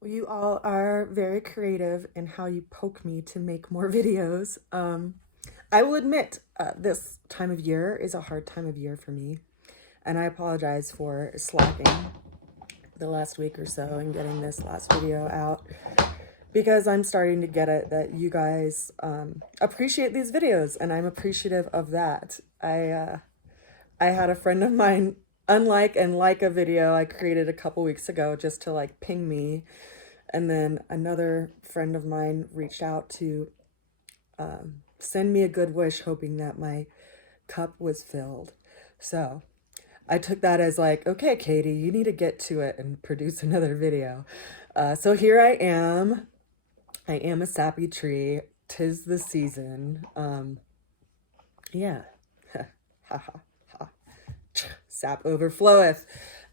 Well, you all are very creative in how you poke me to make more videos. I will admit, this time of year is a hard time of year for me, and I apologize for slacking the last week or so and getting this last video out because I'm starting to get it that you guys appreciate these videos, and I'm appreciative of that. I had a friend of mine unlike and like a video I created a couple weeks ago just to like ping me. And then another friend of mine reached out to send me a good wish, hoping that my cup was filled. So I took that as like, okay, Katie, you need to get to it and produce another video. So here I am. I am a sappy tree. 'Tis the season. Yeah. Ha ha ha. Sap overfloweth.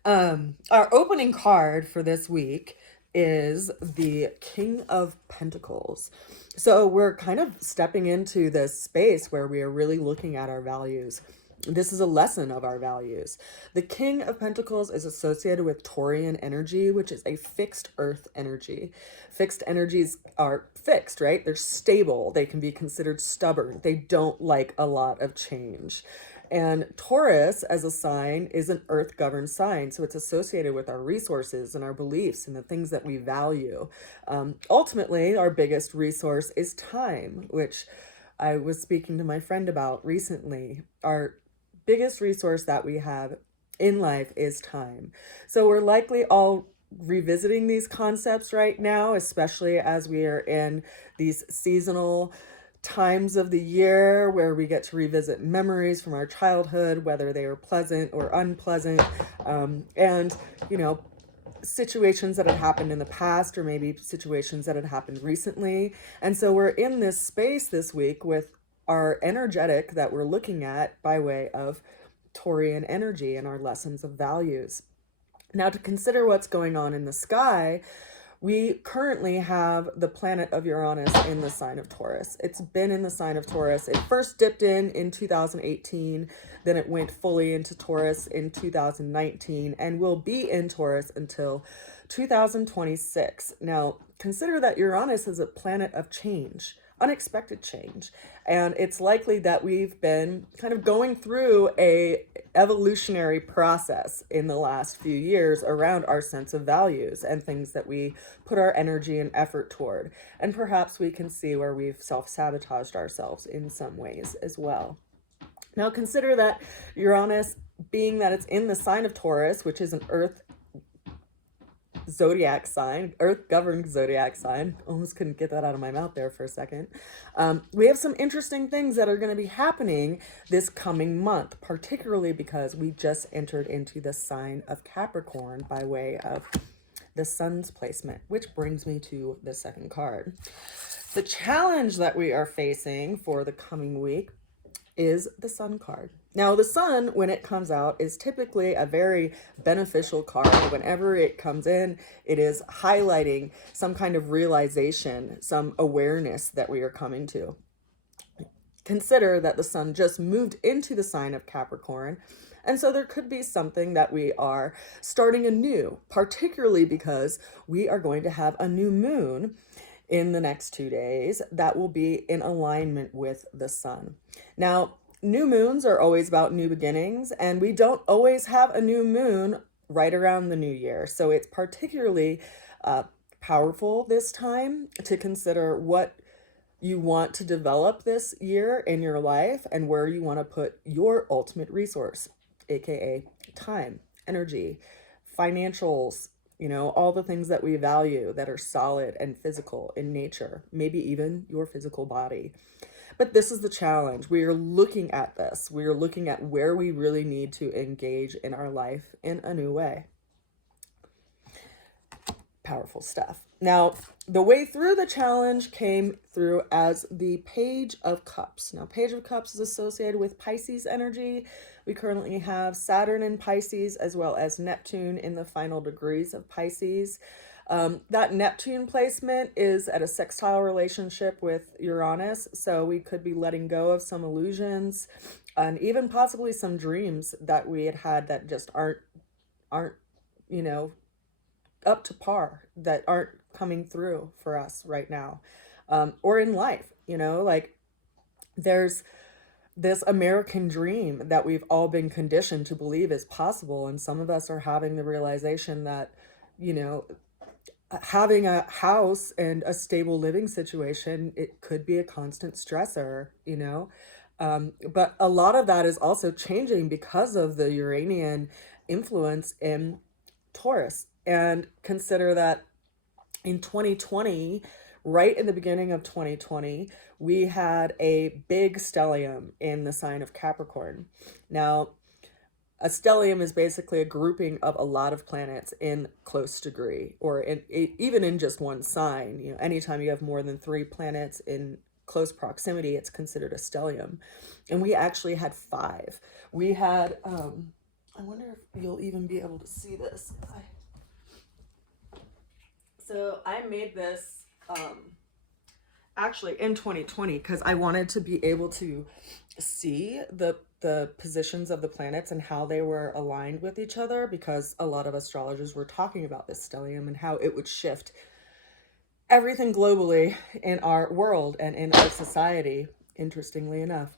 Our opening card for this week is the King of Pentacles. So we're kind of stepping into this space where we are really looking at our values. This is a lesson of our values. The King of Pentacles is associated with Taurian energy, which is a fixed earth energy. Fixed energies are fixed, right? They're stable. They can be considered stubborn. They don't like a lot of change. And Taurus as a sign is an earth governed sign. So it's associated with our resources and our beliefs and the things that we value. Ultimately, our biggest resource is time, which I was speaking to my friend about recently. Our biggest resource that we have in life is time. So we're likely all revisiting these concepts right now, especially as we are in these seasonal times of the year where we get to revisit memories from our childhood, whether they were pleasant or unpleasant, and, you know, situations that had happened in the past or maybe situations that had happened recently. And so we're in this space this week with our energetic that we're looking at by way of Taurian energy and our lessons of values. Now, to consider what's going on in the sky, we currently have the planet of Uranus in the sign of Taurus. It's been in the sign of Taurus. It first dipped in 2018, then it went fully into Taurus in 2019, and will be in Taurus until 2026. Now, consider that Uranus is a planet of change, unexpected change, and it's likely that we've been kind of going through a evolutionary process in the last few years around our sense of values and things that we put our energy and effort toward. And perhaps we can see where we've self-sabotaged ourselves in some ways as well. Now consider that Uranus, being that it's in the sign of Taurus, which is an earth zodiac sign, earth governed zodiac sign, almost couldn't get that out of my mouth there for a second. We have some interesting things that are going to be happening this coming month, particularly because we just entered into the sign of Capricorn by way of the sun's placement, which brings me to the second card. The challenge that we are facing for the coming week is the sun card. Now, the sun, when it comes out, is typically a very beneficial card. Whenever it comes in, it is highlighting some kind of realization, some awareness that we are coming to. Consider that the sun just moved into the sign of Capricorn. And so there could be something that we are starting anew, particularly because we are going to have a new moon in the next 2 days that will be in alignment with the sun. Now, new moons are always about new beginnings, and we don't always have a new moon right around the new year. So it's particularly powerful this time to consider what you want to develop this year in your life and where you want to put your ultimate resource, aka time, energy, financials, you know, all the things that we value that are solid and physical in nature, maybe even your physical body. But this is the challenge. We are looking at this. We are looking at where we really need to engage in our life in a new way. Powerful stuff. Now, the way through the challenge came through as the Page of Cups. Now, Page of Cups is associated with Pisces energy. We currently have Saturn in Pisces as well as Neptune in the final degrees of Pisces. That Neptune placement is at a sextile relationship with Uranus, so we could be letting go of some illusions and even possibly some dreams that we had that just aren't, you know, up to par, that aren't coming through for us right now, or in life. Like, there's this American dream that we've all been conditioned to believe is possible, and some of us are having the realization that, you know, having a house and a stable living situation, it could be a constant stressor. But a lot of that is also changing because of the Uranian influence in Taurus. And consider that in 2020, right in the beginning of 2020, we had a big stellium in the sign of Capricorn. Now, a stellium is basically a grouping of a lot of planets in close degree, or even in just one sign. Anytime you have more than 3 planets in close proximity, it's considered a stellium. And we actually had 5. We had, I wonder if you'll even be able to see this. So I made this actually in 2020 because I wanted to be able to see the positions of the planets and how they were aligned with each other, because a lot of astrologers were talking about this stellium and how it would shift everything globally in our world and in our society, interestingly enough.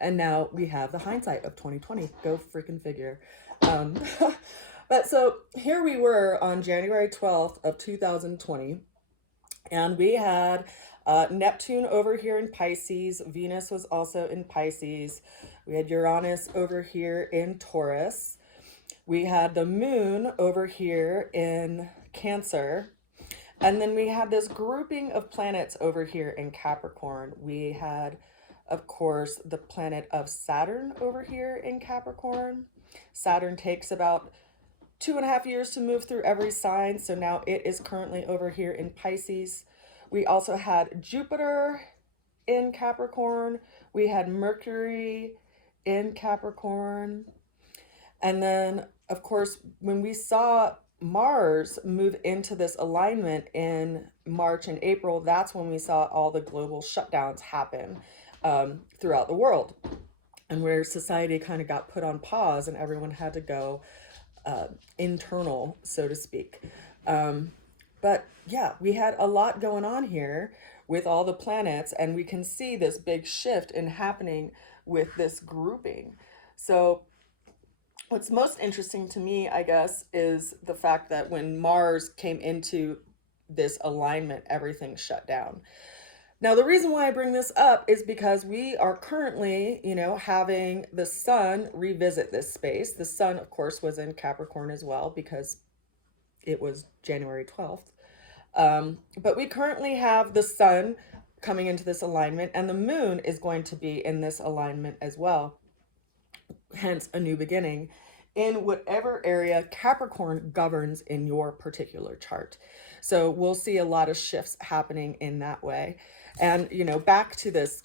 And now we have the hindsight of 2020. Go freaking figure. But so here we were on January 12th of 2020, and we had Neptune over here in Pisces. Venus was also in Pisces. We had Uranus over here in Taurus. We had the moon over here in Cancer. And then we had this grouping of planets over here in Capricorn. We had, of course, the planet of Saturn over here in Capricorn. Saturn takes about 2.5 years to move through every sign, so now it is currently over here in Pisces. We also had Jupiter in Capricorn. We had Mercury in Capricorn. And then, of course, when we saw Mars move into this alignment in March and April, that's when we saw all the global shutdowns happen throughout the world, and where society kind of got put on pause and everyone had to go internal, so to speak. But yeah, we had a lot going on here with all the planets, and we can see this big shift in happening with this grouping. So what's most interesting to me, I guess, is the fact that when Mars came into this alignment, everything shut down. Now, the reason why I bring this up is because we are currently, having the sun revisit this space. The sun, of course, was in Capricorn as well because it was January 12th. But we currently have the sun coming into this alignment, and the moon is going to be in this alignment as well. Hence, a new beginning in whatever area Capricorn governs in your particular chart. So we'll see a lot of shifts happening in that way. And, back to this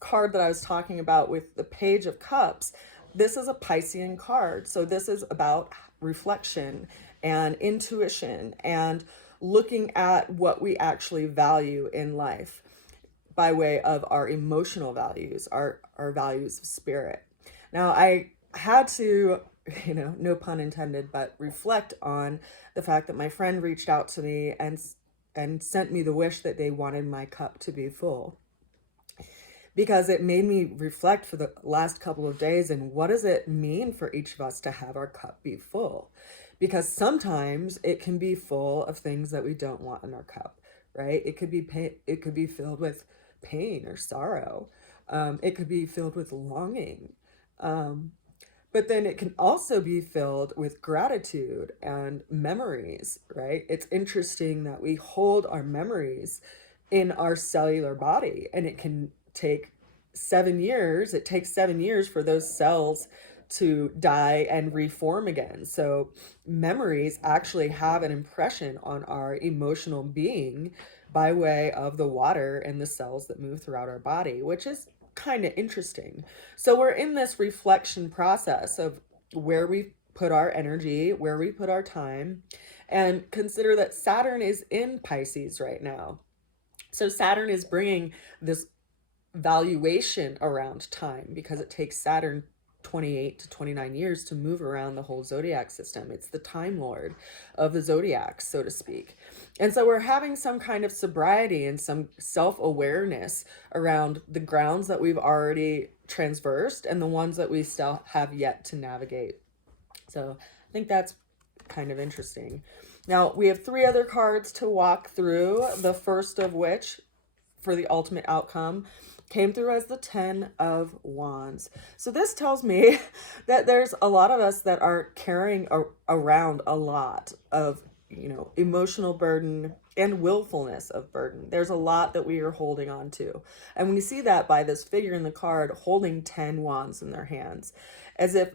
card that I was talking about with the Page of Cups, this is a Piscean card. So this is about reflection and intuition and looking at what we actually value in life by way of our emotional values, our values of spirit. Now, I had to, no pun intended, but reflect on the fact that my friend reached out to me and sent me the wish that they wanted my cup to be full, because it made me reflect for the last couple of days, and what does it mean for each of us to have our cup be full? Because sometimes it can be full of things that we don't want in our cup, right? It could be filled with pain or sorrow. It could be filled with longing. But then it can also be filled with gratitude and memories, right? It's interesting that we hold our memories in our cellular body, and it can take 7 years. It takes 7 years for those cells to die and reform again. So memories actually have an impression on our emotional being by way of the water and the cells that move throughout our body, which is kind of interesting. So we're in this reflection process of where we put our energy, where we put our time, and consider that Saturn is in Pisces right now. So Saturn is bringing this valuation around time, because it takes Saturn 28 to 29 years to move around the whole zodiac system. It's the time lord of the zodiac, so to speak. And so we're having some kind of sobriety and some self-awareness around the grounds that we've already transversed and the ones that we still have yet to navigate. So I think that's kind of interesting. Now we have 3 other cards to walk through, the first of which for the ultimate outcome came through as the 10 of Wands. So this tells me that there's a lot of us that are carrying around a lot of, emotional burden and willfulness of burden. There's a lot that we are holding on to. And we see that by this figure in the card holding 10 wands in their hands, as if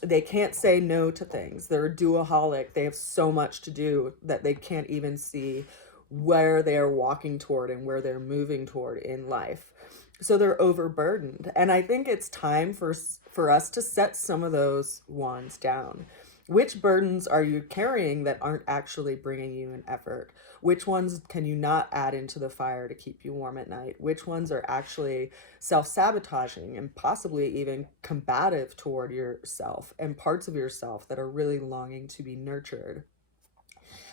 they can't say no to things. They're a duoholic. They have so much to do that they can't even see where they are walking toward and where they're moving toward in life. So they're overburdened. And I think it's time for us to set some of those wands down. Which burdens are you carrying that aren't actually bringing you an effort? Which ones can you not add into the fire to keep you warm at night? Which ones are actually self-sabotaging and possibly even combative toward yourself and parts of yourself that are really longing to be nurtured?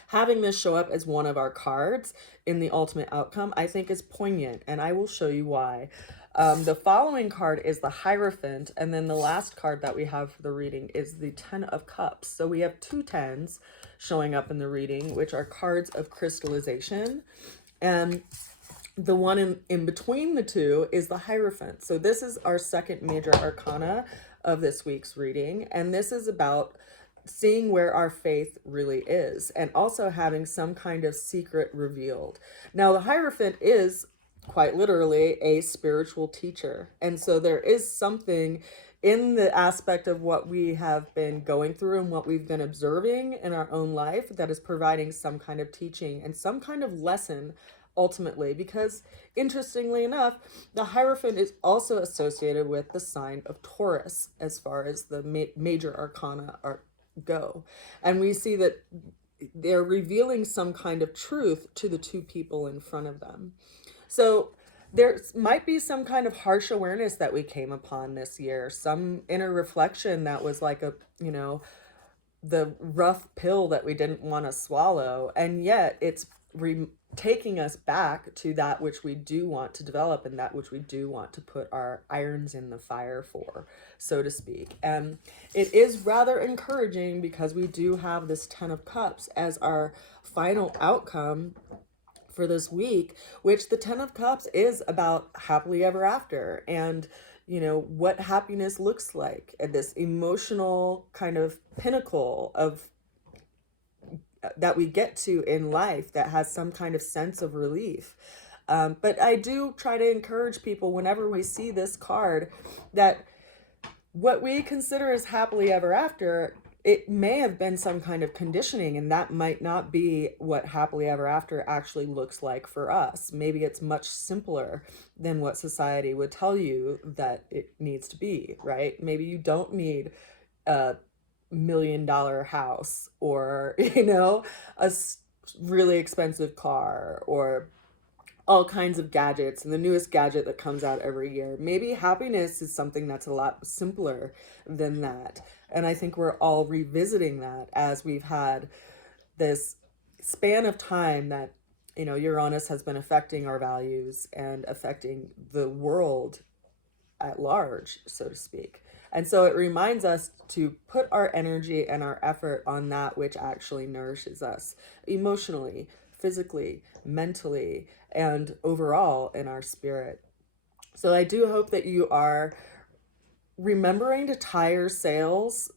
Having this show up as one of our cards in the ultimate outcome, I think is poignant, and I will show you why. The following card is the Hierophant, and then the last card that we have for the reading is the 10 of Cups. So we have 2 10s showing up in the reading, which are cards of crystallization. And the one in between the two is the Hierophant. So this is our second major arcana of this week's reading, and this is about seeing where our faith really is and also having some kind of secret revealed. Now, the Hierophant is quite literally a spiritual teacher. And so there is something in the aspect of what we have been going through and what we've been observing in our own life that is providing some kind of teaching and some kind of lesson ultimately, because interestingly enough, the Hierophant is also associated with the sign of Taurus as far as the major arcana go. And we see that they're revealing some kind of truth to the 2 people in front of them. So there might be some kind of harsh awareness that we came upon this year, some inner reflection that was like the rough pill that we didn't want to swallow. And yet it's taking us back to that which we do want to develop and that which we do want to put our irons in the fire for, so to speak. And it is rather encouraging because we do have this 10 of Cups as our final outcome for this week, which the 10 of Cups is about happily ever after and what happiness looks like at this emotional kind of pinnacle of that we get to in life that has some kind of sense of relief. But I do try to encourage people whenever we see this card that what we consider as happily ever after, it may have been some kind of conditioning, and that might not be what happily ever after actually looks like for us. Maybe it's much simpler than what society would tell you that it needs to be, right? Maybe you don't need a $1 million house or a really expensive car or all kinds of gadgets and the newest gadget that comes out every year. Maybe happiness is something that's a lot simpler than that. And I think we're all revisiting that as we've had this span of time that Uranus has been affecting our values and affecting the world at large, so to speak. And so it reminds us to put our energy and our effort on that which actually nourishes us emotionally, physically, mentally, and overall in our spirit. So I do hope that you are remembering to tie your sails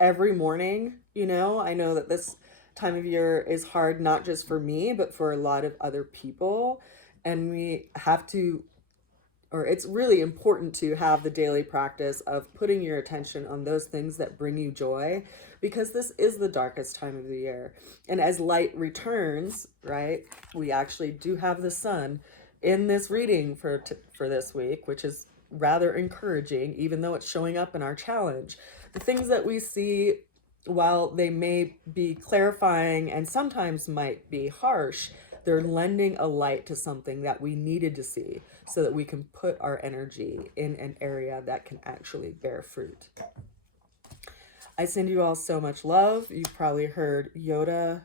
every morning. I know that this time of year is hard, not just for me, but for a lot of other people. And we have to, or it's really important to have the daily practice of putting your attention on those things that bring you joy, because this is the darkest time of the year. And as light returns, right, we actually do have the sun in this reading for this week, which is rather encouraging, even though it's showing up in our challenge. The things that we see, while they may be clarifying and sometimes might be harsh, They're lending a light to something that we needed to see so that we can put our energy in an area that can actually bear fruit. I send you all so much love. You've probably heard Yoda,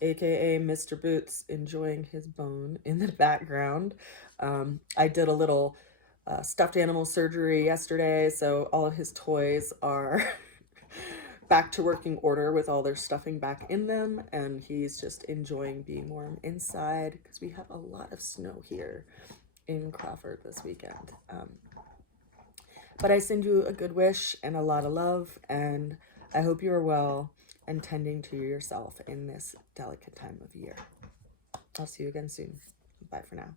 aka Mr. Boots, enjoying his bone in the background. I did a little stuffed animal surgery yesterday, so all of his toys are back to working order with all their stuffing back in them, and he's just enjoying being warm inside because we have a lot of snow here in Crawford this weekend. But I send you a good wish and a lot of love, and I hope you are well and tending to yourself in this delicate time of year. I'll see you again soon. Bye for now.